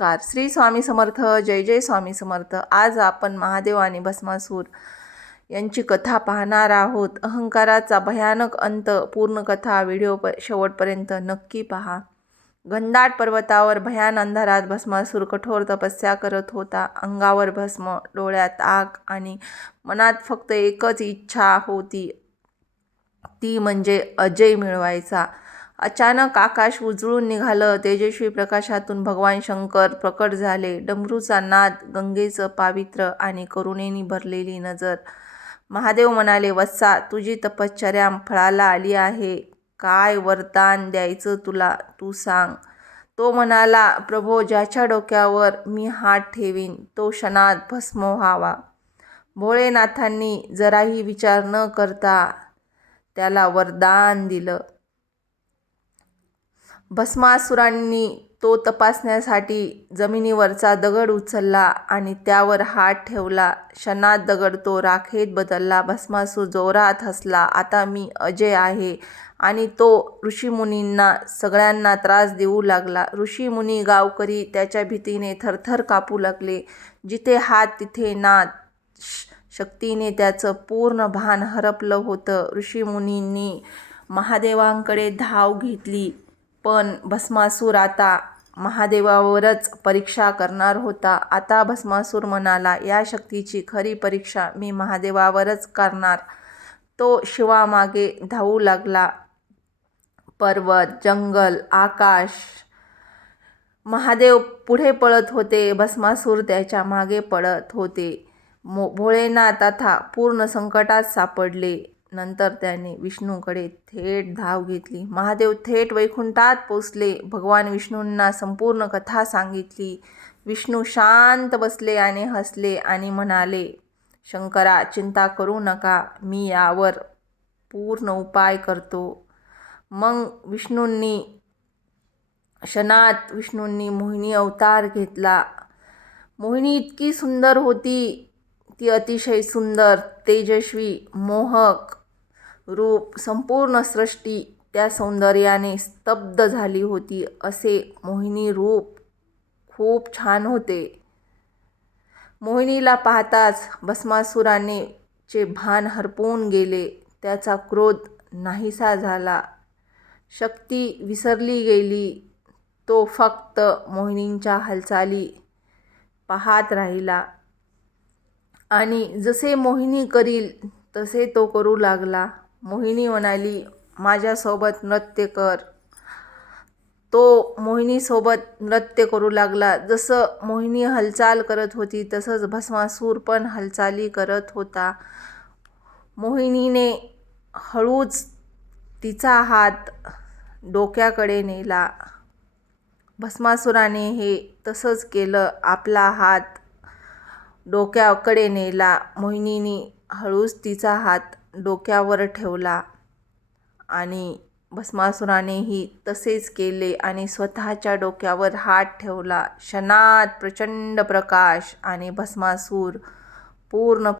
नमस्कार. श्री स्वामी समर्थ. जय जय स्वामी समर्थ. आज आपण महादेव आणि भस्मासूर यांची कथा पाहणार आहोत. अहंकाराचा भयानक अंत. पूर्ण कथा व्हिडिओ शेवटपर्यंत नक्की पहा. घनदाट पर्वतावर भयान अंधारात भस्मासूर कठोर तपस्या करत होता. अंगावर भस्म, डोळ्यात आग आणि मनात फक्त एकच इच्छा होती, ती म्हणजे अजय मिळवायचा. अचानक आकाश उजळून निघालं. तेजस्वी प्रकाशातून भगवान शंकर प्रकट झाले. डमरूचा नाद, गंगेचं पावित्र्य आणि करुणेने भरलेली नजर. महादेव म्हणाले, वत्सा, तुझी तपश्चर्या फळाला आली आहे. काय वरदान द्यायचं तुला, तू सांग. तो म्हणाला, प्रभो, ज्याच्या डोक्यावर मी हात ठेवीन तो क्षणात भस्म व्हावा. भोळेनाथांनी जराही विचार न करता त्याला वरदान दिलं. भस्मासुरांनी तो तपासण्यासाठी जमिनीवरचा दगड उचलला आणि त्यावर हात ठेवला. क्षणात दगड तो राखेत बदलला. भस्मासूर जोरात हसला. आता मी अजय आहे. आणि तो ऋषीमुनींना सगळ्यांना त्रास देऊ लागला. ऋषीमुनी, गावकरी त्याच्या भीतीने थरथर कापू लागले. जिथे हात तिथे नाद. शक्तीने त्याचं पूर्ण भान हरपलं होतं. ऋषीमुनींनी महादेवांकडे धाव घेतली, पण भस्मासूर आता महादेवावरच परीक्षा करणार होता. आता भस्मासूर म्हणाला, या शक्तीची खरी परीक्षा मी महादेवावरच करणार. तो शिवामागे धावू लागला. पर्वत, जंगल, आकाश. महादेव पुढे पळत होते, भस्मासूर त्याच्या मागे पळत होते. भोळेनाथ आता पूर्ण संकटात सापडले. नंतर त्याने विष्णूकडे थेट धाव घेतली. महादेव थेट वैकुंठात पोचले. भगवान विष्णूंना संपूर्ण कथा सांगितली. विष्णू शांत बसले आणि हसले आणि म्हणाले, शंकरा, चिंता करू नका, मी यावर पूर्ण उपाय करतो. मग विष्णूंनी मोहिनी अवतार घेतला. मोहिनी इतकी सुंदर होती. ती अतिशय सुंदर, तेजस्वी, मोहक रूप. संपूर्ण सृष्टी त्या सौंदर्याने स्तब्ध झाली होती. असे मोहिनी रूप खूप छान होते. मोहिनीला पाहताच भस्मासुराने चे भान हरपून गेले. त्याचा क्रोध नाहीसा झाला. शक्ती विसरली गेली. तो फक्त मोहिनींच्या हालचाली पाहत राहिला आणि जसे मोहिनी करील तसे तो करू लागला. मोहिनी म्हणाली, माझ्यासोबत नृत्य कर. तो मोहिनीसोबत नृत्य करू लागला. जसं मोहिनी हालचाल करत होती तसंच भस्मासूर पण हालचाली करत होता. मोहिनीने हळूच तिचा हात डोक्याकडे नेला. भस्मासुराने हे तसंच केलं. आपला हात डोक्याकडे नेला. मोहिनीने हळूच तिचा हात डोक्यावर ठेवला आणि भस्मासुरानेही तसेच केले आणि स्वतःच्या डोक्यावर हात ठेवला. क्षणात प्रचंड प्रकाश आणि भस्मासूर पूर्ण